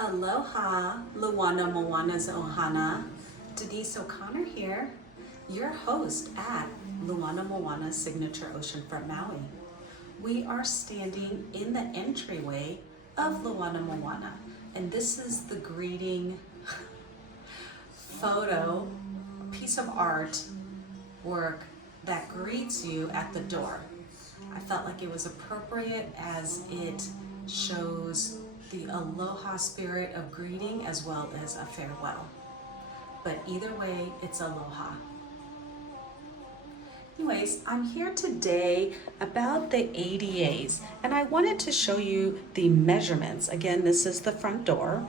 Aloha, LUANA MOANA's Ohana. Denise O'Connor here, your host at LUANA MOANA's Signature Oceanfront Maui. We are standing in the entryway of LUANA MOANA, and this is the greeting photo, piece of art work that greets you at the door. I felt like it was appropriate as it shows the aloha spirit of greeting as well as a farewell. But either way, it's aloha. Anyways, I'm here today about the ADAs, and I wanted to show you the measurements. Again, this is the front door.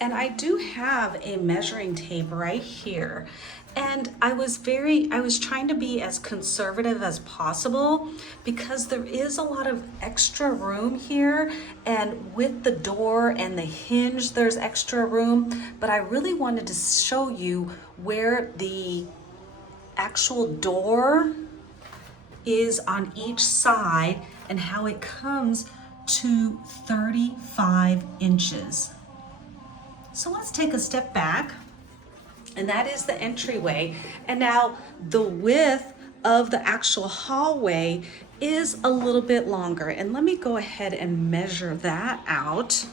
And I do have a measuring tape right here. And I was trying to be as conservative as possible because there is a lot of extra room here, and with the door and the hinge, there's extra room. But I really wanted to show you where the actual door is on each side and how it comes to 35 inches. So let's take a step back, and that is the entryway. And now the width of the actual hallway is a little bit longer. And let me go ahead and measure that out.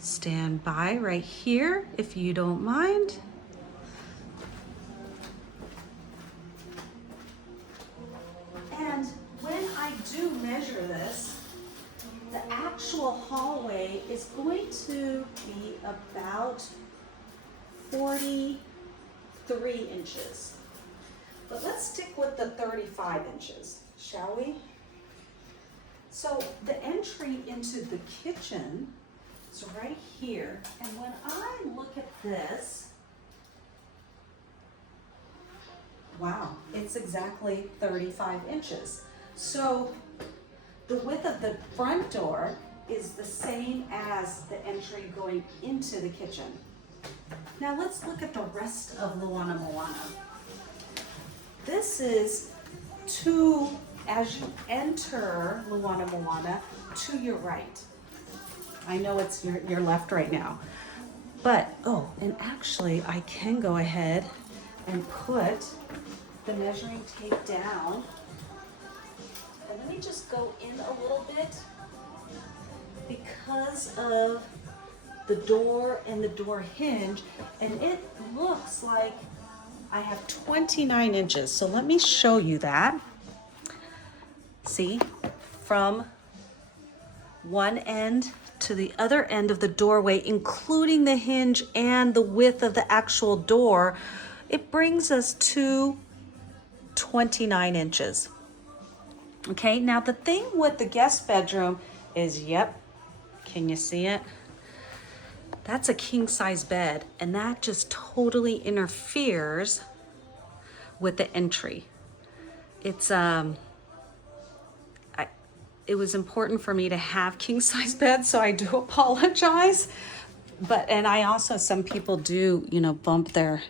Stand by right here if you don't mind. And when I do measure this, the actual hallway is going to be about 43 inches. But let's stick with the 35 inches, shall we? So the entry into the kitchen is right here. And when I look at this, wow, it's exactly 35 inches. So the width of the front door is the same as the entry going into the kitchen. Now let's look at the rest of LUANA MOANA. This is as you enter LUANA MOANA, to your right. I know it's your left right now. But, and actually I can go ahead and put the measuring tape down. And let me just go in a little bit because of the door and the door hinge, and it looks like I have 29 inches. So let me show you that. See, from one end to the other end of the doorway, including the hinge and the width of the actual door, it brings us to 29 inches. Okay, now the thing with the guest bedroom is, can you see it? That's a king size bed, and that just totally interferes with the entry. It's it was important for me to have king size beds, so I do apologize. And I also, some people do, bump their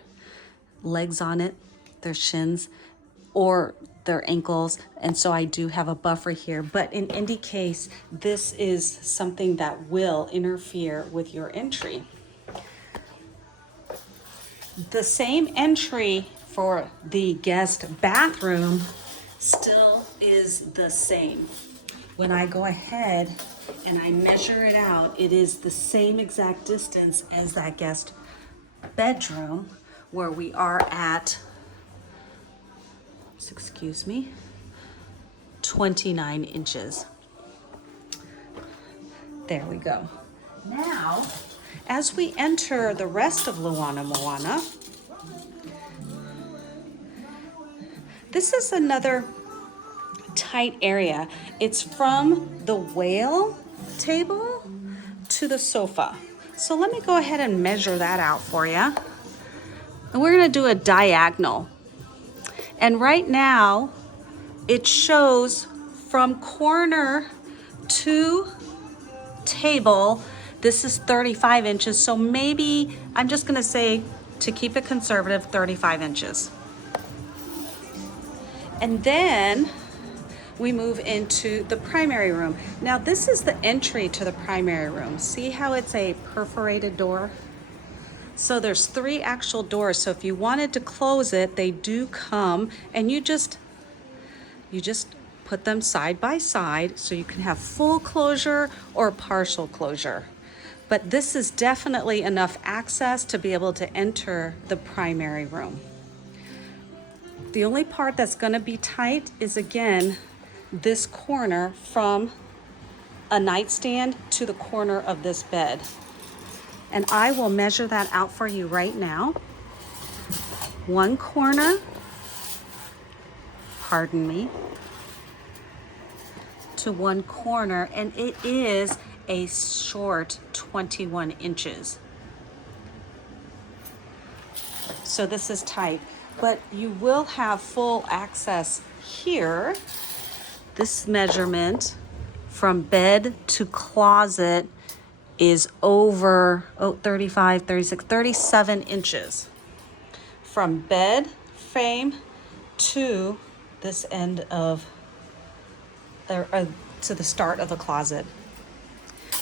legs on it, their shins, or their ankles, and so I do have a buffer here. But in any case, this is something that will interfere with your entry. The same entry for the guest bathroom still is the same. When I go ahead and I measure it out, it is the same exact distance as that guest bedroom, where we are at 29 inches. There we go. Now, as we enter the rest of LUANA MOANA, this is another tight area. It's from the whale table to the sofa. So let me go ahead and measure that out for you. And we're gonna do a diagonal. And right now, it shows from corner to table, this is 35 inches. So maybe, I'm just gonna say, to keep it conservative, 35 inches. And then we move into the primary room. Now this is the entry to the primary room. See how it's a perforated door? So there's 3 actual doors. So if you wanted to close it, they do come, and you just put them side by side so you can have full closure or partial closure. But this is definitely enough access to be able to enter the primary room. The only part that's going to be tight is, again, this corner from a nightstand to the corner of this bed. And I will measure that out for you right now. One corner, pardon me, to one corner, and it is a short 21 inches. So this is tight, but you will have full access here. This measurement from bed to closet is over 35, 36, 37 inches. From bed frame to this end of, to the start of the closet.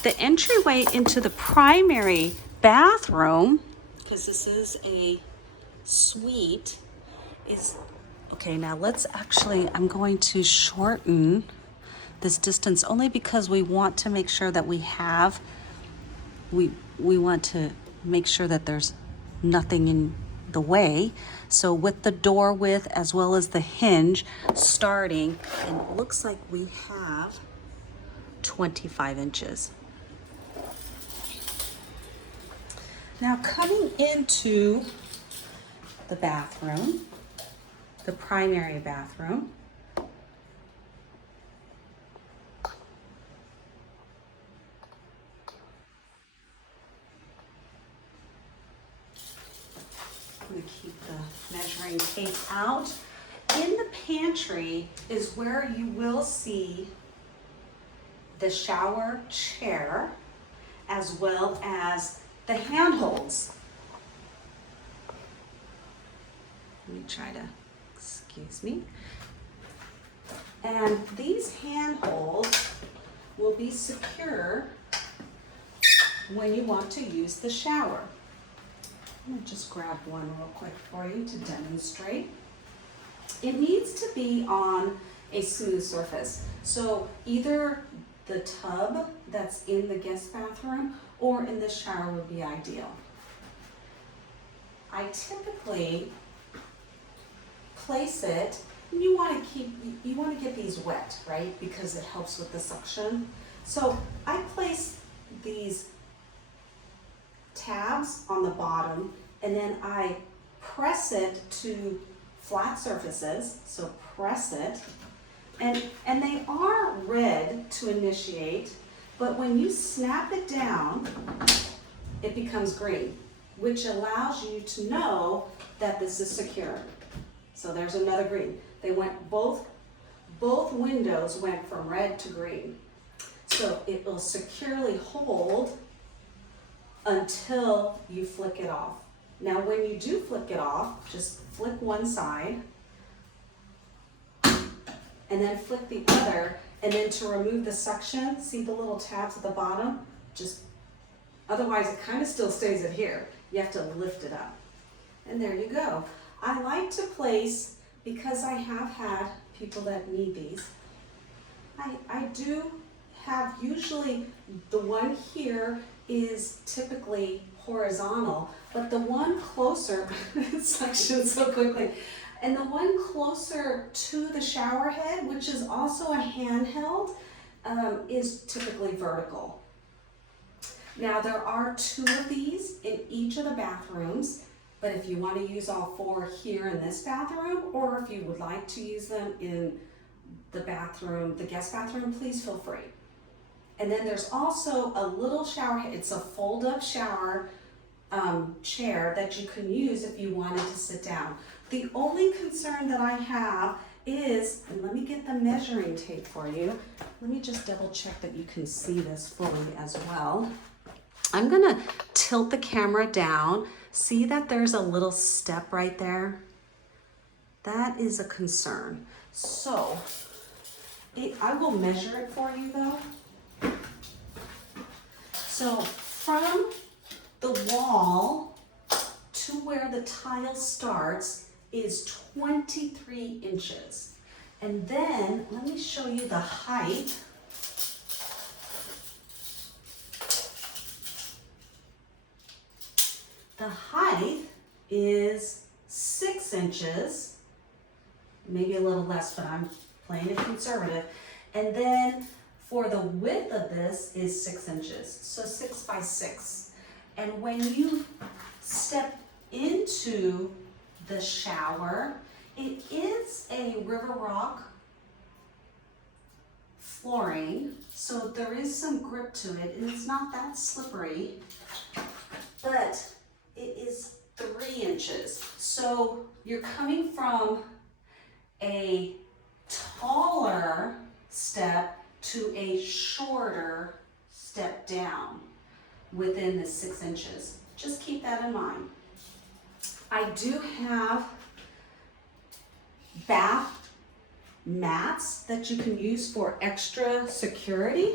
The entryway into the primary bathroom, because this is a suite, is, okay, now let's actually, I'm going to shorten this distance only because we want to make sure that we have, we want to make sure that there's nothing in the way. So with the door width as well as the hinge starting, and it looks like we have 25 inches. Now coming into the bathroom, the primary bathroom, I'm going to keep the measuring tape out. In the pantry is where you will see the shower chair as well as the handholds. Let me try to, excuse me. And these handholds will be secure when you want to use the shower. I'm gonna just grab one real quick for you to demonstrate. It needs to be on a smooth surface. So either the tub that's in the guest bathroom or in the shower would be ideal. I typically place it, and you want to get these wet, right? Because it helps with the suction. So I place these tabs on the bottom, and then I press it to flat surfaces, so press it, and they are red to initiate, but when you snap it down, it becomes green, which allows you to know that this is secure. So there's another green. They went, both windows went from red to green. So it will securely hold until you flick it off. Now when you do flick it off, just flick one side and then flick the other, and then to remove the suction, see the little tabs at the bottom? Just, otherwise it kind of still stays in here. You have to lift it up. And there you go. I like to place, because I have had people that need these, I do have, usually the one here is typically horizontal, but the one closer, it suctions so quickly, and the one closer to the shower head, which is also a handheld, is typically vertical. Now there are 2 of these in each of the bathrooms, but if you want to use all 4 here in this bathroom, or if you would like to use them in the bathroom, the guest bathroom, please feel free. And then there's also a little shower head. It's a fold-up shower chair that you can use if you wanted to sit down. The only concern that I have is, and let me get the measuring tape for you. Let me just double check that you can see this fully as well. I'm gonna tilt the camera down. See that there's a little step right there? That is a concern. So I will measure it for you though. So from the wall to where the tile starts is 23 inches. And then let me show you the height. The height is 6 inches, maybe a little less, but I'm playing it conservative. And then for the width of this is 6 inches, so 6 by 6. And when you step into the shower, it is a River Rock flooring, so there is some grip to it, and it's not that slippery, but it is 3 inches. So you're coming from a taller step to a shorter step down within the 6 inches. Just keep that in mind. I do have bath mats that you can use for extra security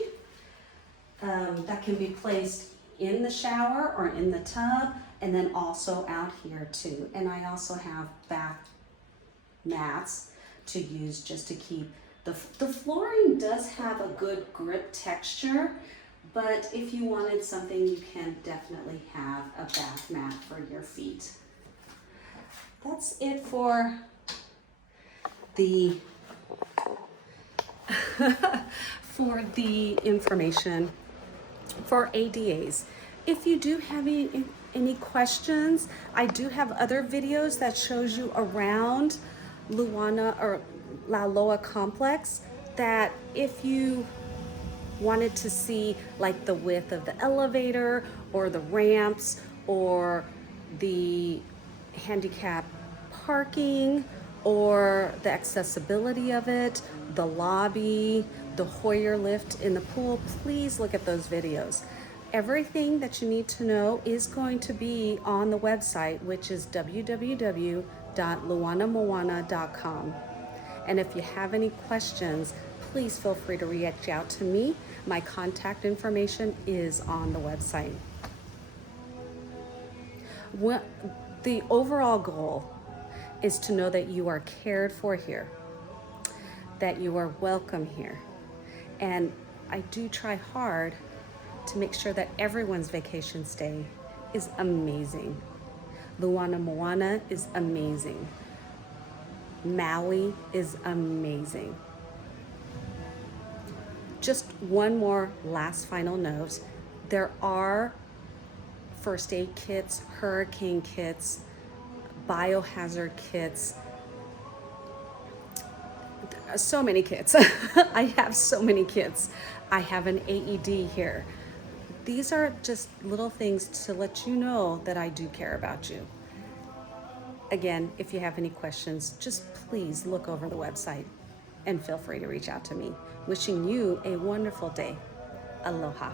that can be placed in the shower or in the tub, and then also out here too. And I also have bath mats to use just to keep the flooring does have a good grip texture, but if you wanted something, you can definitely have a bath mat for your feet. That's it for the for the information for ADAs. If you do have any questions, I do have other videos that shows you around LUANA or Aloha complex, that if you wanted to see like the width of the elevator or the ramps or the handicap parking or the accessibility of it, the lobby, the Hoyer lift in the pool, please look at those videos. Everything that you need to know is going to be on the website, which is www.luanamoana.com. And if you have any questions, please feel free to reach out to me. My contact information is on the website. The overall goal is to know that you are cared for here, that you are welcome here. And I do try hard to make sure that everyone's vacation stay is amazing. LUANA MOANA is amazing. Maui is amazing. Just one more last final note. There are first aid kits, hurricane kits, biohazard kits, so many kits. I have so many kits. I have an AED here. These are just little things to let you know that I do care about you. Again, if you have any questions, just please look over the website and feel free to reach out to me. Wishing you a wonderful day. Aloha.